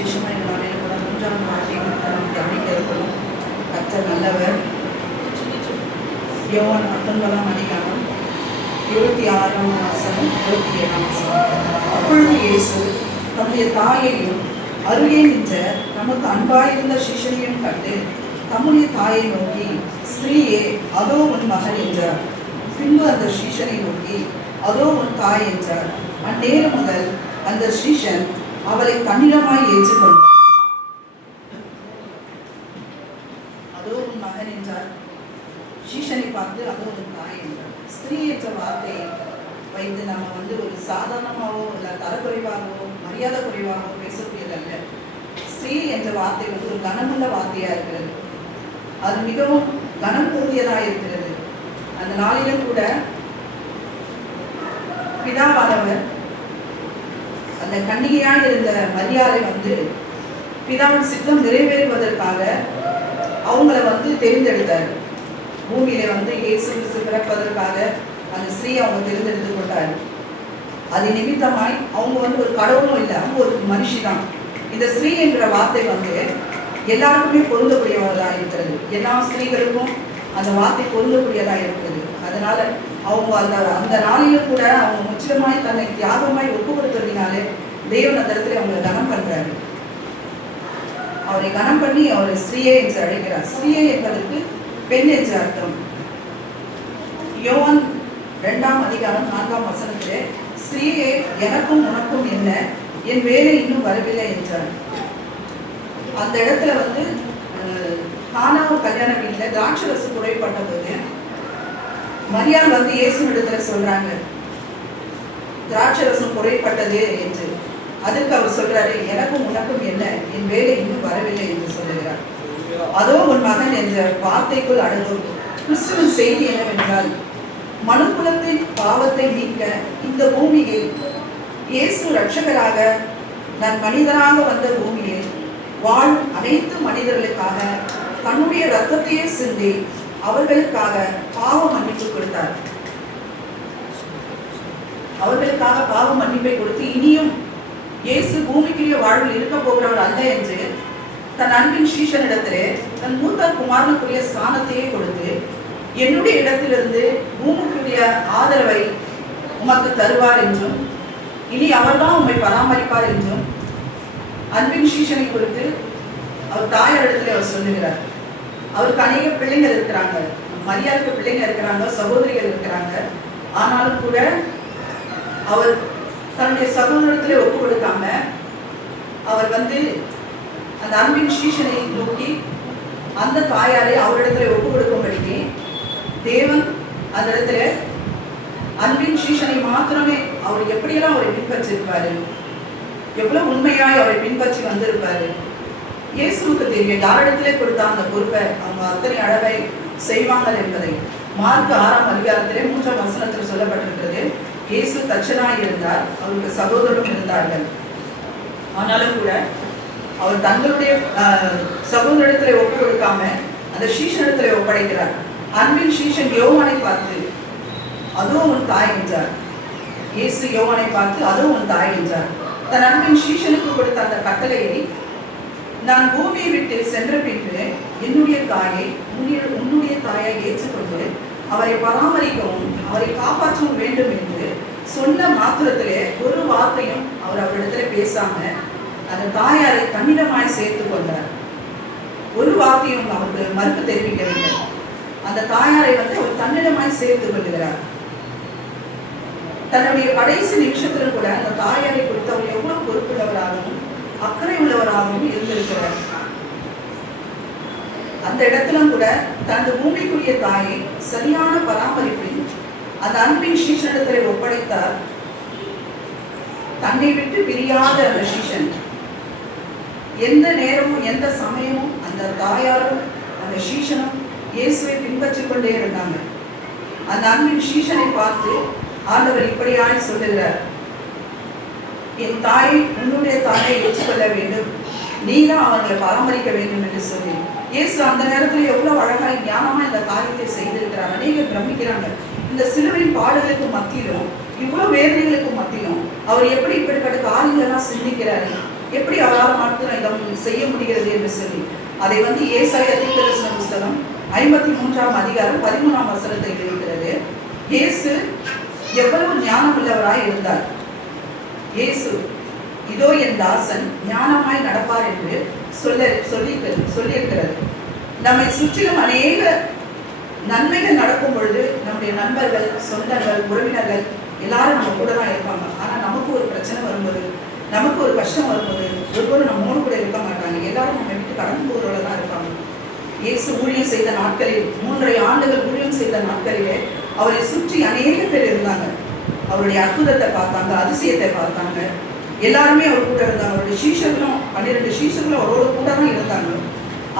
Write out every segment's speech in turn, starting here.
விசேஷமாக இந்த நாளில் கூட மூன்றாம் நாளில் நாம் கவனிக்க இருக்கிறோம். கர்த்தர் நல்லவர். யோவான் 19ஆம் அதிகாரம் 26ஆம் வசனம் 27ஆம் வசனம். அப்பொழுது இயேசு தம்முடைய தாயையும் அருகே நின்ற நமக்கு அன்பாயிருந்த சீஷனையும் கண்டு தம்முடைய தாயை நோக்கி, ஸ்திரீயே, அதோ உன் மகன் என்றார். பின்பு அந்த சீஷனை நோக்கி, அதோ உன் தாய் என்றார். அந்நேரம் முதல் அந்த சீஷன் அவளை தன்னிடமாய் ஏற்றுக்கொண்டார். அதோ உன் மகன் என்றார். சீஷனை பார்த்து அதோ உன் தாய் என்றார். ஸ்திரீ என்ற வார்த்தையை வைத்து நம்ம ஒரு சாதாரணமாகவோ இல்லை தரக்குறைவாகவோ மரியாதை குறைவாகவோ பேசக்கூடியதல்ல. ஸ்திரீ என்ற வார்த்தை ஒரு கனமுள்ள வார்த்தையா இருக்கிறது. அது மிகவும் கனம் கூடியதாக இருக்கிறது. அந்த நாளிலும் கூட பிதாவானவர் அந்த கன்னிகையாக இருந்த மரியாதை பிதாவின் சித்தம் நிறைவேறுவதற்காக அவங்கள தெரிந்தெடுத்தார். பூமியில இயேசு கிறிஸ்து பிறப்பதற்காக அந்த ஸ்திரீ அவங்க தெரிந்தெடுத்து கொண்டார். அது நிமித்தமாய் அவங்க ஒரு கடவுளும் இல்லை, அவங்க ஒரு மனுஷி தான். இந்த ஸ்திரீ என்ற வார்த்தை எல்லாருக்குமே பொருந்தக்கூடியவர்களாக இருக்கிறது. எல்லா ஸ்திரீகளுக்கும் அந்த வார்த்தை பொருந்தக்கூடியதாக இருக்கிறது. அதனால அவங்க அந்த நாளிலும் கூட அவங்க முற்றிலுமாய் தன்னை தியாகமாய் ஒப்பு கொடுத்ததினாலே தேவன் அந்த இடத்துல அவங்களை கனம் பண்றாரு. அவரை கனம் பண்ணி அவரை ஸ்திரீயே என்று அழைக்கிறார். ஸ்திரீயே என்பதற்கு பெண் என்று அர்த்தம். யோவான் 2ஆம் அதிகாரம் 4ஆம் வசனத்திலே, ஸ்திரீயே, எனக்கும் உனக்கும் என்ன, என் வேலை இன்னும் வரவில்லை என்றார். அந்த இடத்துல கானாவூர் கல்யாண வீட்டில் திராட்சரசு குறைப்பட்ட போது மரியாள் இயேசு இடத்துல சொல்றாங்க, திராட்சரசம் குறைப்பட்டது என்று. அதுக்கு அவர் சொல்றாரு, எனக்கும் உனக்கும் என்ன, என் வேலை இன்னும் வரவில்லை என்று சொல்லுகிறார். அதோ உன் மகன் என்ற வார்த்தைக்குள் அடங்கும் கிறிஸ்துவின் செய்தி என்னவென்றால், மனுக்குலத்தின் பாவத்தை நீக்க இந்த பூமியில் இயேசு இரட்சகராக நான் மனிதனாக வந்த பூமியில் வாழும் அனைத்து மனிதர்களுக்காக தன்னுடைய இரத்தத்தையே சிந்தி அவர்களுக்காக பாவ மன்னிப்பு கொடுத்தார். அவர்களுக்காக பாவ மன்னிப்பை கொடுத்து இனியும் இயேசு பூமிக்குரிய வாழ்வில் இருக்க போகிறவர் அல்ல என்று தன் அன்பின் சீஷனிடத்திலே தன் மூத்த குமாரனுக்குரிய ஸ்தானத்தையே கொடுத்து, என்னுடைய இடத்திலிருந்து பூமிக்குரிய ஆதரவை உமக்கு தருவார் என்றும் இனி அவர்தான் உம்மை பராமரிப்பார் என்றும் அன்பின் சீஷனை குறித்து அவர் தாயார் இடத்துல அவர் சொல்லுகிறார். அவருக்கு அநேக பிள்ளைங்கள் இருக்கிறாங்க, மரியாதைக்கு பிள்ளைங்க இருக்கிறாங்க, சகோதரிகள் இருக்கிறாங்க. ஆனாலும் கூட அவர் தன்னுடைய சகோதரத்திலே ஒப்பு கொடுக்காம அவர் அந்த அன்பின் சீஷனை நோக்கி அந்த தாயாரை அவரிடத்துல ஒப்பு கொடுக்கும்படிக்கு தேவன் அந்த இடத்துல அன்பின் சீஷனை மாத்திரமே அவர் எப்படியெல்லாம் அவரை பின்பற்றிருப்பாரு, எவ்வளவு உண்மையாய் அவரை பின்பற்றி வந்திருப்பாரு. இயேசுவுக்கு தெரியும் யாரிடத்திலே கொடுத்தா அந்த பொறுப்பை அவங்க அத்தனை அளவை செய்வாங்க என்பதை. மார்க் 6ஆம் அதிகாரத்திலே 3ஆம் வசனத்தில் சொல்லப்பட்டிருக்கிறது, இயேசு தச்சனாய் இருந்தார், அவருக்கு சகோதரரும் இருந்தார்கள். ஆனாலும் கூட அவர் தங்களுடைய சகோதரத்திலே ஒப்பு கொடுக்காம அந்த சீஷனிடத்திலே ஒப்படைக்கிறார். அன்பின் சீஷன் யோவானை பார்த்து அதோ உன் தாய் என்றார். இயேசு யோவானை பார்த்து அதோ உன் தாய் என்றார். தன் அன்பின் சீஷனுக்கு கொடுத்த அந்த கட்டளையை, நான் பூமியை விட்டு சென்ற பின்பு என்னுடைய தாயை உன்னுடைய தாயை ஏற்றுக்கொண்டு அவரை பராமரிக்கவும் அவரை காப்பாற்றவும் வேண்டும் என்று சொன்ன மாத்திரத்திலே ஒரு வார்த்தையும் அவர் அவரிடத்துல பேசாம அந்த தாயாரை தன்னிடமாய் சேர்த்து கொண்டார். ஒரு வார்த்தையும் அவருக்கு மறுப்பு தெரிவிக்கவில்லை. அந்த தாயாரை அவர் தன்னிடமாய் சேர்த்து கொள்கிறார். தன்னுடைய கடைசி நிமிஷத்திலும் கூட அந்த தாயாரை குறித்து அவர் எவ்வளவு பொறுப்புள்ளவராகவும் அக்கறை உள்ளவராகவும் இருந்திருக்கிறார். அந்த இடத்திலும் கூட தனது பூமிக்குரிய தாயை சரியான பராமரிப்பில் அந்த அன்பின் சீஷனிடத்திலே ஒப்படைத்தார். தன்னை விட்டு பிரியாத அந்த சீஷன் எந்த நேரமும் எந்த சமயமும் அந்த தாயாரும் அந்த சீஷனும் இயேசுவை பின்பற்றிக் கொண்டே இருந்தாங்க. அந்த அன்பின் சீஷனை பார்த்து ஆண்டவர் இப்படியாய் சொல்லுகிறார், என் தாயை உன்னுடைய தாயை ஏற்றுக்கொள்ள வேண்டும், நீதான் அவங்களை பராமரிக்க வேண்டும் என்று சொல்லி இயேசு அந்த நேரத்தில் எவ்வளவு அழகாய் ஞானமா இந்த காரியத்தை செய்திருக்கிறார். அநேகர் பிரமிக்கிறாங்க. இந்த சிலுவையின் பாடுகளுக்கு மத்தியிலும் இவ்வளவு வேதனைகளுக்கு மத்தியிலும் அவர் எப்படி இப்படிப்பட்ட காரியங்களெல்லாம் சிந்திக்கிறாரு. எப்படி அவரால் மாத்திரம் இதை செய்ய முடிகிறது என்று சொல்லி அதை ஏசாயா தீர்க்கதரிசன புஸ்தகம் 53ஆம் அதிகாரம் 13ஆம் வசனத்தை இருக்கிறது. இயேசு எவ்வளவு ஞானம் உள்ளவராய் இருந்தார். இயேசு இதோ என் தாசன் ஞானமாய் நடப்பார் என்று சொல்லியிருக்கிறது. நம்மை சுற்றிலும் அநேக நன்மைகள் நடக்கும் பொழுது நம்முடைய நண்பர்கள், சொந்தங்கள், உறவினர்கள் எல்லாரும் நம்ம கூட தான் இருப்பாங்க. ஆனால் நமக்கு ஒரு பிரச்சனை வரும்போது, நமக்கு ஒரு கஷ்டம் வரும்போது ஒருவரும் நம்மோடு கூட இருக்க மாட்டாங்க. எல்லாரும் நம்ம விட்டு கடந்து போகிறவங்கள தான் இருப்பாங்க. இயேசு ஊழியம் செய்த நாட்களில் 3.5 ஆண்டுகள் ஊழியம் செய்த நாட்களிலே அவரை சுற்றி அநேக பேர் இருந்தாங்க. அவருடைய அற்புதத்தை பார்த்தாங்க, அதிசயத்தை பார்த்தாங்க. எல்லாருமே அவர் கூட இருந்தாங்க. அவருடைய சீஷர்களும் 12 சீஷர்களும் அவரோட கூட தான் இருந்தாங்க.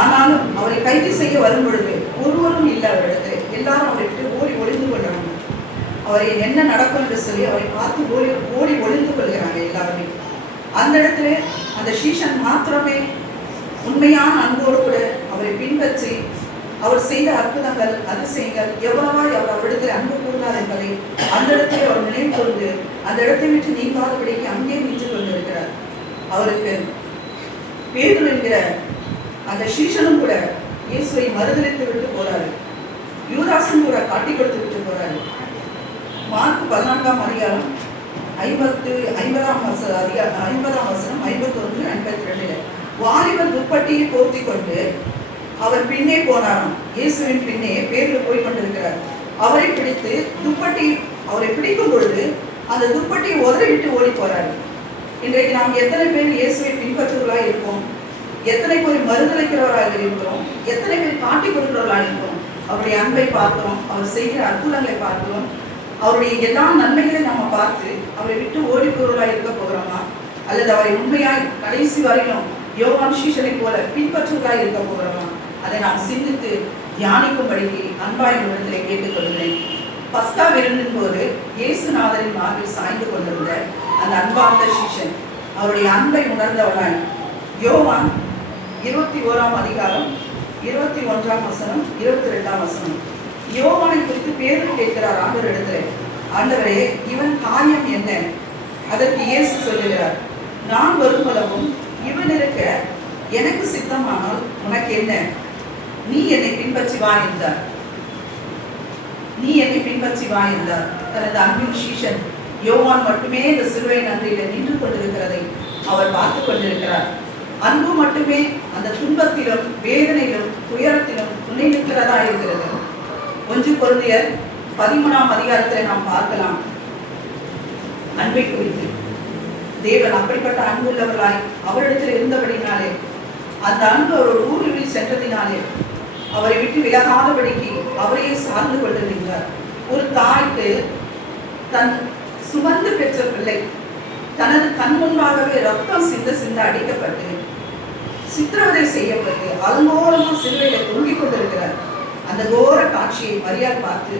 ஆனாலும் அவரை கைது செய்ய வரும் பொழுது ஒருவரும் இல்லை அவரிடத்தில். எல்லாரும் அவரை விட்டு ஓடி ஒளிந்து கொள்றாங்க. அவரை என்ன நடக்கும் என்று சொல்லி அவரை பார்த்து ஓடி ஒளிந்து கொள்கிறாங்க எல்லாருமே. அந்த இடத்துல அந்த சீஷன் மாத்திரமே உண்மையான அன்போடு கூட அவரை பின்பற்றி அவர் செய்த அற்புதங்கள், அதிசயங்கள் எவ்வளவாய் அவர் அவரிடத்தில் அன்பு கூர்ந்தார் என்பதை அந்த இடத்துல அவர் நினைவு கொண்டு அந்த இடத்தை விட்டு நீங்காதபடிக்கு அங்கே நின்று கொண்டிருக்கிறார். அவருக்கு பேதுரு என்கிற அந்த சீஷனும் கூட இயேசுவை மறுதலித்து விட்டு போறாரு. யூதாசும் கூட காட்டி கொடுத்து விட்டு போறாரு. மார்க் 14ஆம் அதிகாரம் 50ஆம் வசனம் 51-52 வாலிபர் துப்பட்டியை போர்த்தி கொண்டு அவர் பின்னே போனாராம். இயேசுவின் பின்னே பேதுரு போய் கொண்டிருக்கிறார். அவரை பிடித்து அவரை பிடிக்கும் பொழுது அந்த துப்பட்டியை உதறிவிட்டு ஓடி போறாரு. இன்றைக்கு நாம் எத்தனை பேர் இயேசுவை பின்பற்றுவர்களாக இருப்போம்? எத்தனை பேர் மறுதளிக்கிறவராக இருக்கிறோம்? எத்தனை பேர் காட்டி கொடுக்கிறவர்களாக இருக்கிறோம்? அவருடைய அன்பை பார்க்கிறோம், அவர் செய்கிற அற்புதங்களை பார்க்கிறோம், அவருடைய எல்லா நன்மைகளையும் நம்ம பார்த்து அவரை விட்டு ஓடி போகிறவர்களாக இருக்க போகிறோமா? அல்லது அவரை உண்மையாய் கடைசி வரையிலும் யோவான் சீஷனை போல பின்பற்றுவதாக இருக்க போகிறோமா? அதை நாம் சிந்தித்து தியானிக்கும்படிக்கு அன்பாய் இடத்திலே கேட்டுக்கொள்கிறேன். பஸ்கா விருந்தின் போது இயேசுநாதரின் மார்பில் சாய்ந்து கொண்டிருந்த அந்த அன்பார்ந்த சீஷன் அவருடைய அன்பை உணர்ந்தவனாய் யோவான் 21ஆம் அதிகாரம் 21ஆம் வசனம் 22ஆம் வசனம் யோவானை குறித்து பேதுரு கேட்கிறார் ஆண்டவர் இடத்துல, ஆண்டவரே இவன் காரியம் என்ன? அதற்கு இயேசு சொல்லுகிறார், நான் வரும்பளவும் இவன் இருக்க எனக்கு சித்தமானால் உனக்கு என்ன? நீ என்னை பின்பற்றி வா என்றார். நீ என்னை பின்பற்றி வா என்றார். தனது அன்பின் சீஷன் யோவான் மட்டுமே இந்த சிலுவை நன்றியில நின்று கொண்டிருக்கிறதை அவர் பார்த்து கொண்டிருக்கிறார். அன்பு மட்டுமே அந்த துன்பத்திலும் வேதனையிலும் துயரத்திலும் துணை நிற்கிறதா இருக்கிறது. 1 கொரிந்தியர் 13ஆம் அதிகாரத்தில் நாம் பார்க்கலாம் அன்பை குறித்து. தேவன் அப்படிப்பட்ட அன்பு உள்ளவர்களாய் அவரிடத்தில் இருந்தபடினாலே, அந்த அன்பு அவரோட ஊரில் சென்றதினாலே அவரை விட்டு விலகாதபடிக்கு அவரையே சார்ந்து கொண்டிருந்தார். ஒரு தாய்க்கு தன் சுமந்து பெற்ற பிள்ளை தனது கண் முன்பாகவே ரத்தம் சிந்த அடிக்கப்பட்டு சித்திரவதை செய்யப்பட்டு அலங்கோலமா சிலுவையில தொங்கிக் கொண்டிருக்கிறார். அந்த கோர காட்சியை மரியாள் பார்த்து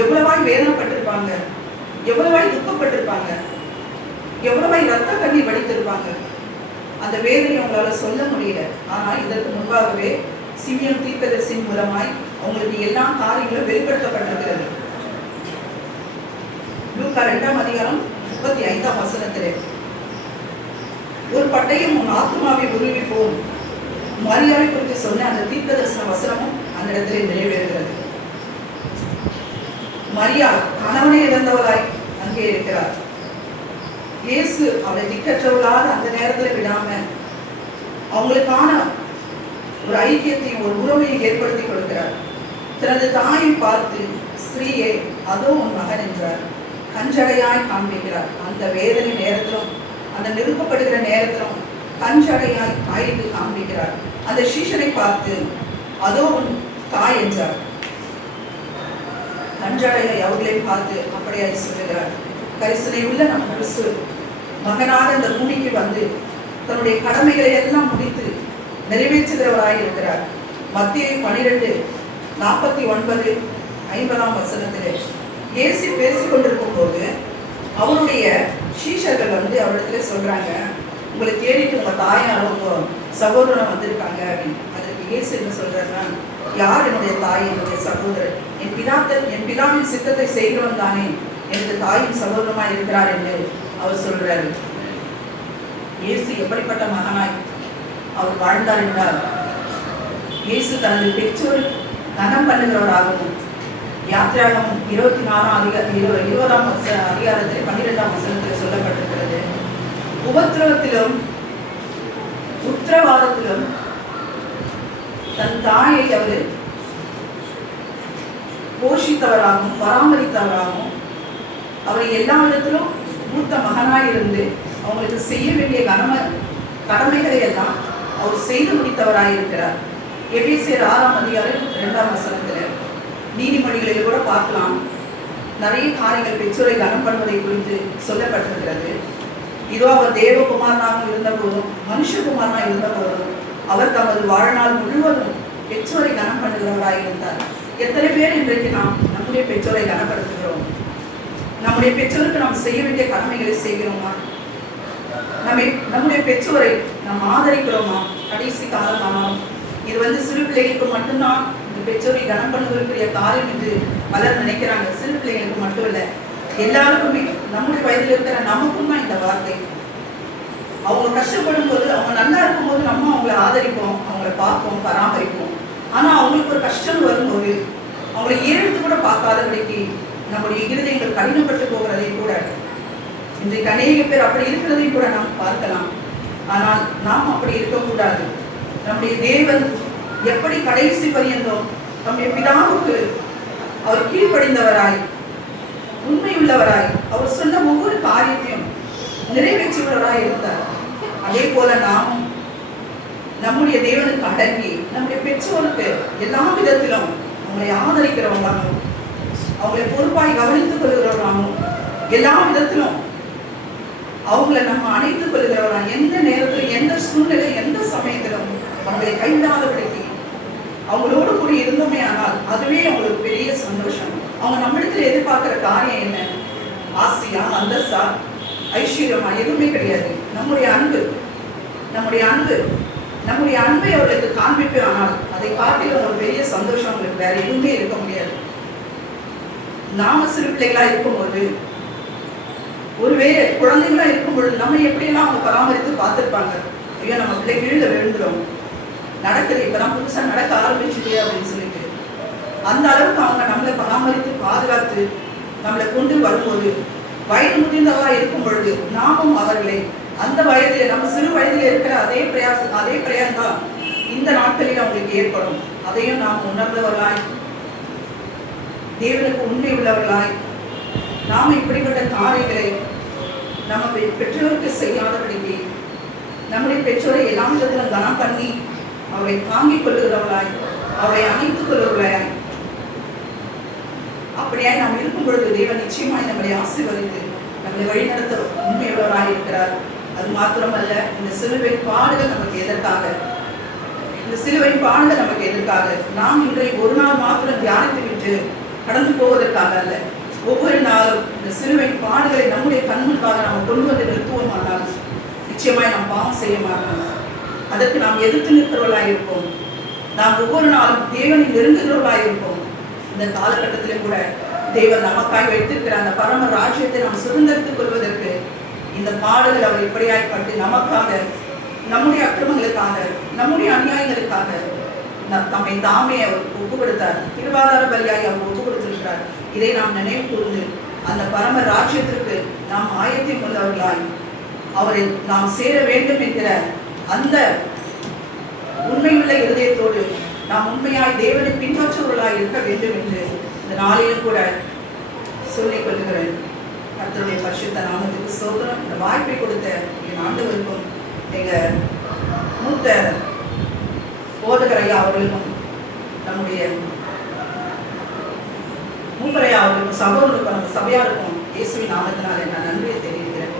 எவ்வளவாய் வேதனைப்பட்டிருப்பாங்க, எவ்வளவாய் துக்கப்பட்டிருப்பாங்க, எவ்வளவாய் ரத்த கண்ணீர் வடித்திருப்பாங்க. அந்த வேதனை அவங்களால சொல்ல முடியல. ஆனால் இதற்கு முன்பாகவே சிமியோன் தீர்க்கதரிசியின் மூலமாய் அவங்களுக்கு எல்லா காரியங்களும் வெளிப்படுத்தப்பட்டிருக்கிறது. லூக்கா 2ஆம் அதிகாரம் 35ஆம் வசனத்திலே, ஒரு பட்டயம் உன் ஆத்மாவை உருவி போம் மரியாதை குறித்து சொன்ன அந்த தீர்க்கதரிசன வசனமும் அந்த இடத்திலே நிறைவேறுகிறது. மரியாள் கணவனை இழந்தவராய் அங்கே இருக்கிறார். இயேசு அவளை திக்கற்றவளாக அந்த நேரத்தில் விடாம அவங்களுக்கான ஒரு ஐக்கியத்தையும் ஒரு உறவையும் ஏற்படுத்தி கொடுக்கிறார். தனது தாயை பார்த்து, ஸ்திரீயே அதோ உன் மகன் என்றார். கஞ்சடையாய் காண்பிக்கிறார். அந்த வேதனை நேரத்திலும் அந்த நிறுத்தப்படுகிற நேரத்திலும் கஞ்சடையாய் ஆய்ந்து காண்பிக்கிறார். அந்த சீஷனை பார்த்து அதோ உன் தாய் என்றார். கஞ்சடையை அவர்களை பார்த்து அப்படியாய் சொல்லுகிறார். கரிசனை உள்ள நம் கிறிஸ்து மகனாக இந்த பூமிக்கு வந்து தன்னுடைய கடமைகளை எல்லாம் முடித்து நிறைவேற்றுகிறவராய் இருக்கிறார். மத்தேயு 12:49-50ஆம் வசனத்திலே இயேசு பேசிக் கொண்டிருக்கும் போது அவருடைய சீஷர்கள் அவரிடத்துல சொல்றாங்க, உங்களை தேடிட்டு உங்க தாயாரும் உங்க சகோதரனும் வந்திருக்காங்க அப்படின்னு. அதற்கு இயேசு என்ன சொல்றாருன்னா, யார் என்னுடைய தாய், என்னுடைய சகோதரன்? என் பிதாவின் சித்தத்தை செய்கிறவன் தானே எனது தாயின் சகோதரமாய் இருக்கிறார் என்று அவர் சொல்றாரு. இயேசு எப்படிப்பட்ட மகனாய் அவர் வாழ்ந்தார் என்றால், இயேசு தனது பெற்றோர் கனம் பண்ணுகிறவராகவும், யாத்திராகமம் 20ஆம் அதிகாரத்தில் 12ஆம் வசனத்தில் சொல்லப்பட்டிருக்கிறது, உபத்திரவத்திலும் உத்தரவாதத்திலும் தன் தாயை அவர் போஷித்தவராகவும் பராமரித்தவராகவும், அவரை எல்லா விதத்திலும் மூத்த மகனாயிருந்து அவங்களுக்கு செய்ய வேண்டிய கடமைகளை எல்லாம் அவர் செய்து முடித்தவராயிருக்கிறார். எபேசியர் 6ஆம் அதிகாரம் 2ஆம் வசனத்தில் நீதிமொழிகளில் கூட பார்க்கலாம். நிறைய காரியங்கள் பெற்றோரை கனம் பண்ணுவதை குறித்து சொல்லப்பட்டிருக்கிறது. இதோ அவர் தேவகுமாரனாக இருந்த போதும் மனுஷகுமாரனாக இருந்த போதும் அவர் தமது வாழ்நாள் முழுவதும் பெற்றோரை கனம் பண்ணுகிறவராக இருந்தார். எத்தனை பேர் இன்றைக்கு நாம் நம்முடைய பெற்றோரை கனப்படுத்துகிறோம்? நம்முடைய பெற்றோருக்கு நாம் செய்ய வேண்டிய கடமைகளை செய்கிறோமா? நம்முடைய பெற்றோரை நாம் ஆதரிக்கிறோமா? கடைசி காலமானாலும் இது சிறு பிள்ளைகளுக்கு மட்டும்தான் இந்த பெற்றோரை கனம் பண்ணுவதற்குரிய காரியம் என்று பலர் நினைக்கிறாங்க. சிறு பிள்ளைகளுக்கு மட்டும் இல்லை, எல்லாருக்குமே, நம்முடைய வயதில் இருக்கிற நமக்கும் தான் இந்த வார்த்தை. அவங்க கஷ்டப்படும் போது, அவங்க நல்லா இருக்கும்போது நம்ம அவங்கள ஆதரிப்போம், அவங்கள பார்ப்போம், பராமரிப்போம். ஆனால் அவங்களுக்கு ஒரு கஷ்டம் வரும்போது அவங்களை ஏழுத்து கூட பார்க்காதபடிக்கு நம்முடைய இருதயங்கள் கடினப்பட்டு போகிறதை கூட இன்றைக்கு அநேக பேர் அப்படி இருக்கிறதையும் கூட நாம் பார்க்கலாம். ஆனால் நாம் அப்படி இருக்கக்கூடாது. நம்முடைய தேவன் எப்படி கடைசி பரியந்தம் நம்முடைய பிதாவுக்கு அவர் கீழ்ப்படிந்தவராய், உண்மையுள்ளவராய், அவர் சொன்ன ஒவ்வொரு காரியத்தையும் நிறைவேற்றுகிறவராய் இருந்தார். அதே போல நாமும் நம்முடைய தேவனுக்கு அடங்கி நம்முடைய பெற்றோருக்கு எல்லா விதத்திலும் அவங்களை ஆதரிக்கிறவங்களாகவும், அவங்களை பொறுப்பாய் கவனித்துக் கொள்கிறவர்களாகவும், எல்லா விதத்திலும் அவங்களை நம்ம அணைத்துக் கொள்கிறவர்களாக, எந்த நேரத்தில், எந்த சூழ்நிலை, எந்த சமயத்திலும் அவங்களை கைவிடாதபடிக்கு அவங்களோடு கூட இருந்தோமே ஆனால் அதுவே அவங்களுக்கு பெரிய சந்தோஷம். அவங்க நம்மிடத்தில் எதிர்பார்க்கிற காரியம் என்ன? ஆஸ்தியா, அந்தஸ்தா, ஐஸ்வர்யமா எதுவுமே கிடையாது. நம்முடைய அன்பு, நம்முடைய அன்பை அவர்களுக்கு காண்பிப்பு. ஆனால் அதை காட்டிலும் ஒரு பெரிய சந்தோஷம் அவங்களுக்கு வேற எதுவுமே இருக்க முடியாது. நாம சிறு பிள்ளைகளா இருக்கும்போது, ஒருவேளை குழந்தைகளா இருக்கும் பொழுது நம்ம எப்படியெல்லாம் அவங்க பராமரித்து பார்த்துருப்பாங்க. ஐயோ, நம்ம பிள்ளை கீழே விழுந்துடும், நடக்குது, இப்பதான் புதுசா நடக்க ஆரம்பிச்சுட்டே அப்படின்னு சொல்லிட்டு அந்த அளவுக்கு அவங்க நம்மளை பராமரித்து பாதுகாத்து நம்மளை கொண்டு வரும்போது, வயது முதிர்ந்தவா இருக்கும் பொழுது நாமும் அவர்களை அந்த வயதிலே, நம்ம சிறு வயதில் இருக்கிற அதே பிரயாசம் தான் இந்த நாட்களில் அவங்களுக்கு ஏற்படும். அதையும் நாம் உணர்ந்தவர்களாய், தேவனுக்கு உண்மை உள்ளவர்களாய், நாம் இப்படிப்பட்ட காரியங்களை நம்ம பெற்றோருக்கு செய்யாதபடிக்கு நம்முடைய பெற்றோரை எல்லா விதத்திலும் கனம் பண்ணி அவரை தாங்கிக் கொள்ளுகிறவர்களாய், அவரை அணைத்துக் கொள்ளுகிறவர்களாய், அப்படியாய் நாம் இருக்கும் பொழுது தேவன் நிச்சயமாய் நம்மளை ஆசீர்வதித்து நம்மளை வழிநடத்த உண்மையுள்ளவராய் இருக்கிறார். அது மாத்திரமல்ல, இந்த சிலுவையின் பாடுகள் நமக்கு எதற்காக? நாம் இன்றைக்கு ஒரு நாள் மாத்திரம் தியானித்து விட்டு கடந்து போவதற்காக அல்ல. ஒவ்வொரு நாளும் இந்த சிலுவையின் பாடுகளை நம்முடைய கண்முன்பாக நாம் கொண்டு வந்து நிறுத்துவோமானால் நிச்சயமாய் நாம் பாவம் செய்ய மாட்டோம். அதற்கு நாம் எதிர்த்து நிற்கிறவர்களாக இருப்போம். நாம் ஒவ்வொரு நாளும் தேவனை நெருங்குகிறவர்களாக இருப்போம். இந்த காலகட்டத்திலும் கூட தேவன் நமக்காய் வைத்திருக்கிற அந்த பரம ராஜ்யத்தை நாம் சுதந்திரித்துக் கொள்வதற்கு இந்த பாடுகள் அவர் இப்படியாய்ப்பட்டு நமக்காக, நம்முடைய அக்கிரமங்களுக்காக, நம்முடைய அநியாயங்களுக்காக தம்மை தாமே அவர் ஒப்பு கொடுத்தார். திருவாதார பலியாய் அவர் ஒப்பு கொடுத்திருக்கிறார். இதை நாம் நினைவு கூர்ந்து அந்த பரம ராஜ்யத்திற்கு நாம் ஆயத்தம் உள்ளவர்களாய் அவரை நாம் சேர வேண்டும் என்கிற அந்த உண்மையுள்ள இருதயத்தோடு நாம் உண்மையாய் தேவனை பின்பற்றுவர்களாய் இருக்க வேண்டும் என்று இந்த நாளிலும் கூட சொல்லிக் கொள்கிறேன். கர்த்தருடைய பரிசுத்த நாமத்துக்கு ஸ்தோத்திரம். இந்த வாய்ப்பை கொடுத்த என் ஆண்டவருக்கும் எங்கள் மூத்த போதகரையா அவர்களுக்கும், நம்முடைய மூப்பரையா அவர்களுக்கும், சகோதரருக்கும், நம்ம சபையாருக்கும் இயேசுவின் நாமத்தினாலே நான் நன்றியை தெரிவிக்கிறேன்.